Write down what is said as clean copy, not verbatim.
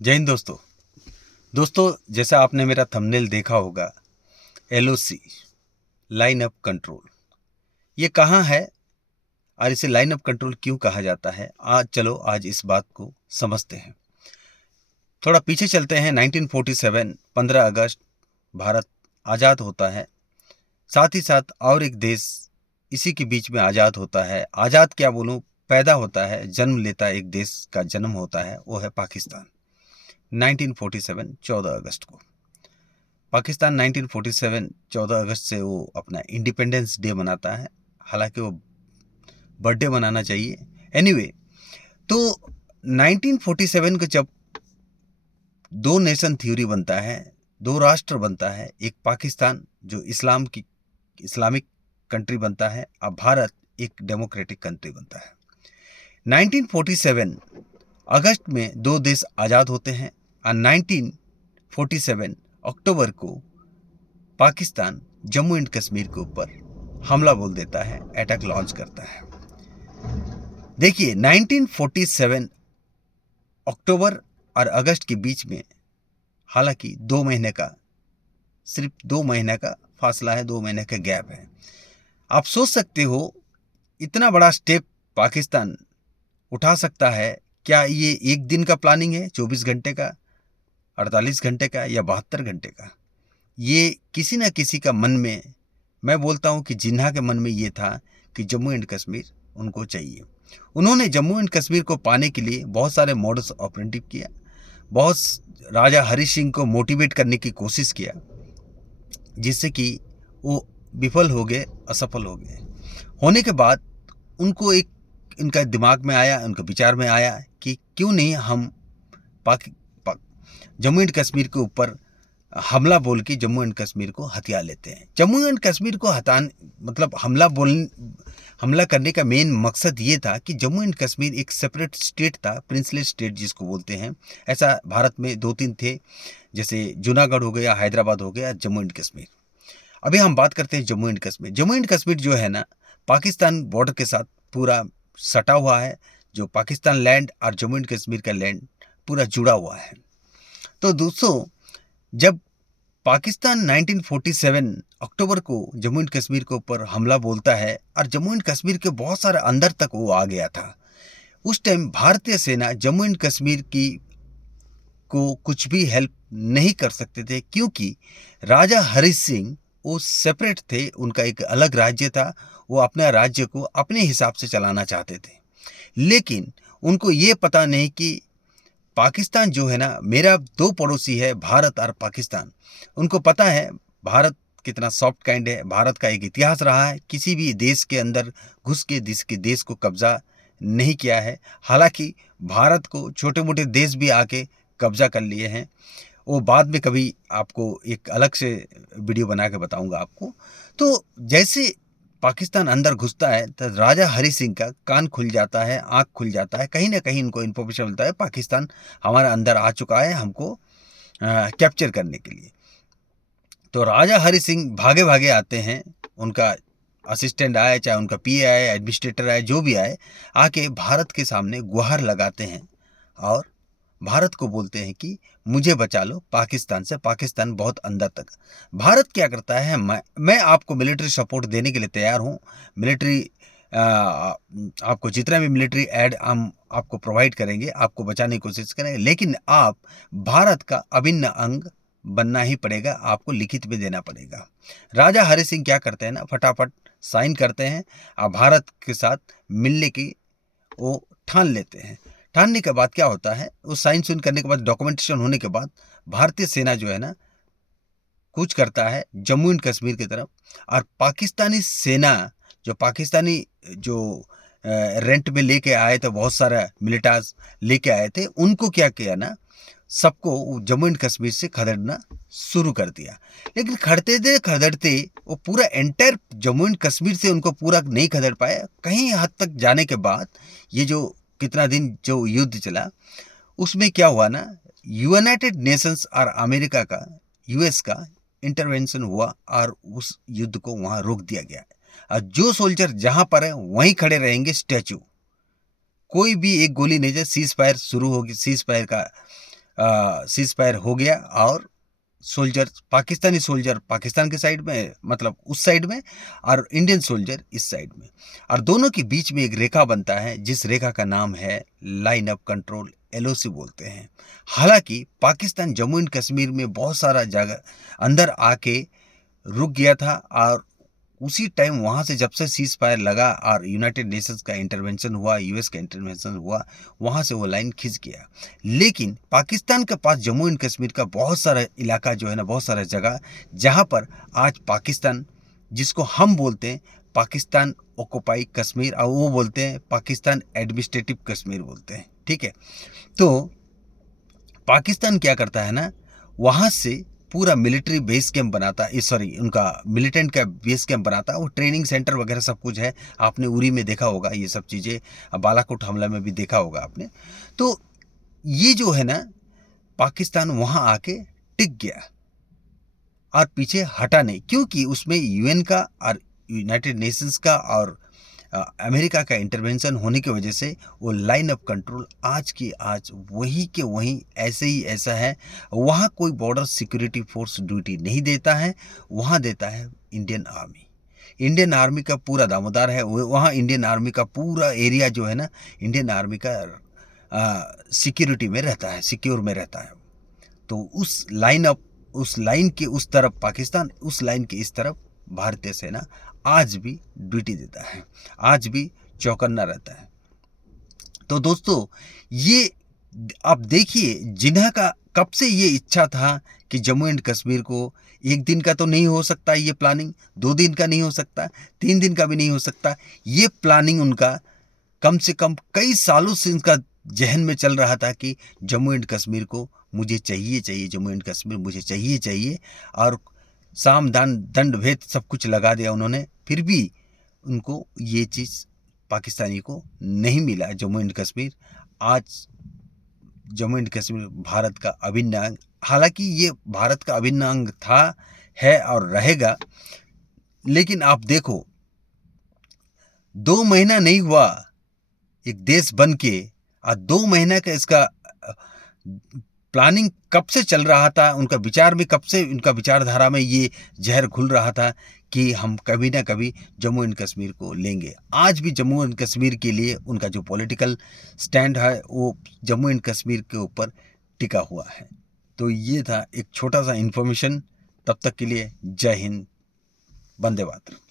जय हिंद दोस्तों। जैसा आपने मेरा थंबनेल देखा होगा, LOC लाइन अप कंट्रोल, ये कहाँ है और इसे लाइन अप कंट्रोल क्यों कहा जाता है, आज इस बात को समझते हैं। थोड़ा पीछे चलते हैं। 1947 15 अगस्त भारत आज़ाद होता है। साथ ही साथ और एक देश इसी के बीच में आज़ाद होता है। आज़ाद क्या बोलूँ, पैदा होता है, जन्म लेता है, एक देश का जन्म होता है, वो है पाकिस्तान। 1947 14 अगस्त को पाकिस्तान 1947 14 अगस्त से वो अपना इंडिपेंडेंस डे मनाता है। हालांकि वो बर्थडे मनाना चाहिए। एनीवे, तो 1947 को जब दो नेशन थ्योरी बनता है, दो राष्ट्र बनता है, एक पाकिस्तान जो इस्लामिक कंट्री बनता है, अब भारत एक डेमोक्रेटिक कंट्री बनता है। 1947 अगस्त में दो देश आज़ाद होते हैं और 1947 अक्टूबर को पाकिस्तान जम्मू एंड कश्मीर के ऊपर हमला बोल देता है, अटैक लॉन्च करता है। देखिए, 1947 अक्टूबर और अगस्त के बीच में हालांकि सिर्फ 2 महीने का फासला है, 2 महीने का गैप है। आप सोच सकते हो इतना बड़ा स्टेप पाकिस्तान उठा सकता है। क्या ये एक दिन का प्लानिंग है, 24 घंटे का, 48 घंटे का या 72 घंटे का? ये किसी न किसी का मन में, मैं बोलता हूँ कि जिन्ना के मन में ये था कि जम्मू एंड कश्मीर उनको चाहिए। उन्होंने जम्मू एंड कश्मीर को पाने के लिए बहुत सारे मॉडल्स ऑपरेटिव किया, बहुत राजा हरि सिंह को मोटिवेट करने की कोशिश किया, जिससे कि वो विफल हो गए, असफल हो गए। होने के बाद उनको इनका दिमाग में आया, उनके विचार में आया कि क्यों नहीं हम जम्मू एंड कश्मीर के ऊपर हमला बोल के जम्मू एंड कश्मीर को हथिया लेते हैं। जम्मू एंड कश्मीर को मतलब हमला करने का मेन मकसद ये था कि जम्मू एंड कश्मीर एक सेपरेट स्टेट था, प्रिंसली स्टेट जिसको बोलते हैं। ऐसा भारत में 2-3 थे, जैसे जूनागढ़ हो गया, हैदराबाद हो गया, जम्मू एंड कश्मीर। अभी हम बात करते हैं जम्मू एंड कश्मीर। जम्मू एंड कश्मीर जो है ना, पाकिस्तान बॉर्डर के साथ पूरा सटा हुआ है। जो पाकिस्तान लैंड और जम्मू एंड कश्मीर का लैंड पूरा जुड़ा हुआ है। तो दोस्तों, जब पाकिस्तान 1947 अक्टूबर को जम्मू एंड कश्मीर के ऊपर हमला बोलता है और जम्मू एंड कश्मीर के बहुत सारे अंदर तक वो आ गया था, उस टाइम भारतीय सेना जम्मू एंड कश्मीर को कुछ भी हेल्प नहीं कर सकते थे, क्योंकि राजा हरि सिंह वो सेपरेट थे, उनका एक अलग राज्य था। वो अपने राज्य को अपने हिसाब से चलाना चाहते थे, लेकिन उनको ये पता नहीं कि पाकिस्तान जो है ना, मेरा दो पड़ोसी है, भारत और पाकिस्तान। उनको पता है भारत कितना सॉफ्ट काइंड है। भारत का एक इतिहास रहा है, किसी भी देश के अंदर घुस के देश को कब्जा नहीं किया है। हालांकि भारत को छोटे मोटे देश भी आके कब्जा कर लिए हैं। वो बाद में कभी आपको एक अलग से वीडियो बना के बताऊंगा आपको। तो जैसे पाकिस्तान अंदर घुसता है तो राजा हरि सिंह का कान खुल जाता है, आंख खुल जाता है। कहीं ना कहीं इनको इन्फॉर्मेशन मिलता है पाकिस्तान हमारे अंदर आ चुका है, हमको कैप्चर करने के लिए। तो राजा हरि सिंह भागे भागे आते हैं। उनका असिस्टेंट आए, चाहे उनका पीए आए, एडमिनिस्ट्रेटर आए, जो भी आए, आके भारत के सामने गुहार लगाते हैं और भारत को बोलते हैं कि मुझे बचा लो पाकिस्तान से। पाकिस्तान बहुत अंदर तक। भारत क्या करता है, मैं आपको मिलिट्री सपोर्ट देने के लिए तैयार हूँ। मिलिट्री आपको जितना भी मिलिट्री एड हम आपको प्रोवाइड करेंगे, आपको बचाने की कोशिश करेंगे, लेकिन आप भारत का अभिन्न अंग बनना ही पड़ेगा, आपको लिखित में देना पड़ेगा। राजा हरि सिंह क्या करते हैं ना, फटाफट साइन करते हैं और भारत के साथ मिलने की वो ठान लेते हैं। ठानने के बाद क्या होता है, वो साइन सुन करने के बाद, डॉक्यूमेंटेशन होने के बाद, भारतीय सेना जो है ना कूच करता है जम्मू एंड कश्मीर की तरफ। और पाकिस्तानी सेना, जो रेंट में लेके आए थे, बहुत सारा मिलिटास लेके आए थे, उनको क्या किया ना, सबको जम्मू एंड कश्मीर से खदेड़ना शुरू कर दिया। लेकिन खदेड़ते वो पूरा एंटायर जम्मू एंड कश्मीर से उनको पूरा नहीं खदेड़ पाए। कहीं हद तक जाने के बाद, ये जो कितना दिन जो युद्ध चला, उसमें क्या हुआ ना, यूनाइटेड नेशंस और अमेरिका का, यूएस का इंटरवेंशन हुआ और उस युद्ध को वहां रोक दिया गया। और जो सोल्जर जहां पर है वहीं खड़े रहेंगे स्टैचू, कोई भी एक गोली नहीं जाए। सीज फायर शुरू होगी, सीज फायर का सीज फायर हो गया और सोल्जर, पाकिस्तानी सोल्जर पाकिस्तान के साइड में, मतलब उस साइड में, और इंडियन सोल्जर इस साइड में, और दोनों के बीच में एक रेखा बनता है जिस रेखा का नाम है लाइन ऑफ कंट्रोल, LOC बोलते हैं। हालांकि पाकिस्तान जम्मू एंड कश्मीर में बहुत सारा जगह अंदर आके रुक गया था, और उसी टाइम वहाँ से जब से सीज फायर लगा और यूनाइटेड नेशंस का इंटरवेंशन हुआ, US का इंटरवेंशन हुआ, वहाँ से वो लाइन खिंच गया। लेकिन पाकिस्तान के पास जम्मू एंड कश्मीर का बहुत सारा इलाका जो है ना, बहुत सारा जगह जहाँ पर आज पाकिस्तान, जिसको हम बोलते हैं पाकिस्तान ऑक्युपाई कश्मीर, और वो बोलते हैं पाकिस्तान एडमिनिस्ट्रेटिव कश्मीर बोलते हैं, ठीक है। तो पाकिस्तान क्या करता है ना, वहाँ से पूरा मिलिट्री बेस कैंप बनाता है, सॉरी उनका मिलिटेंट का बेस कैंप बनाता है, वो ट्रेनिंग सेंटर वगैरह सब कुछ है। आपने उरी में देखा होगा ये सब चीज़ें, बालाकोट हमला में भी देखा होगा आपने। तो ये जो है ना, पाकिस्तान वहाँ आके टिक गया और पीछे हटा नहीं, क्योंकि उसमें UN का और यूनाइटेड नेशंस का और अमेरिका का इंटरवेंशन होने की वजह से वो लाइन ऑफ कंट्रोल आज की आज वही के वहीं ऐसे ही ऐसा है। वहाँ कोई बॉर्डर सिक्योरिटी फोर्स ड्यूटी नहीं देता है, वहाँ देता है इंडियन आर्मी। इंडियन आर्मी का पूरा दामोदार है वहाँ। इंडियन आर्मी का पूरा एरिया जो है ना, इंडियन आर्मी का सिक्योरिटी में रहता है, सिक्योर में रहता है। तो उस लाइन के उस तरफ पाकिस्तान, उस लाइन के इस तरफ भारतीय सेना आज भी ड्यूटी देता है, आज भी चौकन्ना रहता है। तो दोस्तों, ये आप देखिए, जिन्हा का कब से ये इच्छा था कि जम्मू एंड कश्मीर को, एक दिन का तो नहीं हो सकता ये प्लानिंग, 2 दिन का नहीं हो सकता, 3 दिन का भी नहीं हो सकता। ये प्लानिंग उनका कम से कम कई सालों से इनका जहन में चल रहा था कि जम्मू एंड कश्मीर को मुझे चाहिए, जम्मू एंड कश्मीर मुझे चाहिए। और साम दान दंड भेद सब कुछ लगा दिया उन्होंने, फिर भी उनको ये चीज़ पाकिस्तानी को नहीं मिला। जम्मू एंड कश्मीर आज, जम्मू एंड कश्मीर भारत का अभिन्न अंग, हालांकि ये भारत का अभिन्न अंग था, है और रहेगा। लेकिन आप देखो, 2 महीना नहीं हुआ एक देश बन के, और 2 महीना का इसका प्लानिंग कब से चल रहा था, उनका विचार में कब से, उनका विचारधारा में ये जहर घुल रहा था कि हम कभी ना कभी जम्मू एंड कश्मीर को लेंगे। आज भी जम्मू एंड कश्मीर के लिए उनका जो पॉलिटिकल स्टैंड है वो जम्मू एंड कश्मीर के ऊपर टिका हुआ है। तो ये था एक छोटा सा इन्फॉर्मेशन। तब तक के लिए जय हिंद, वंदे मातरम।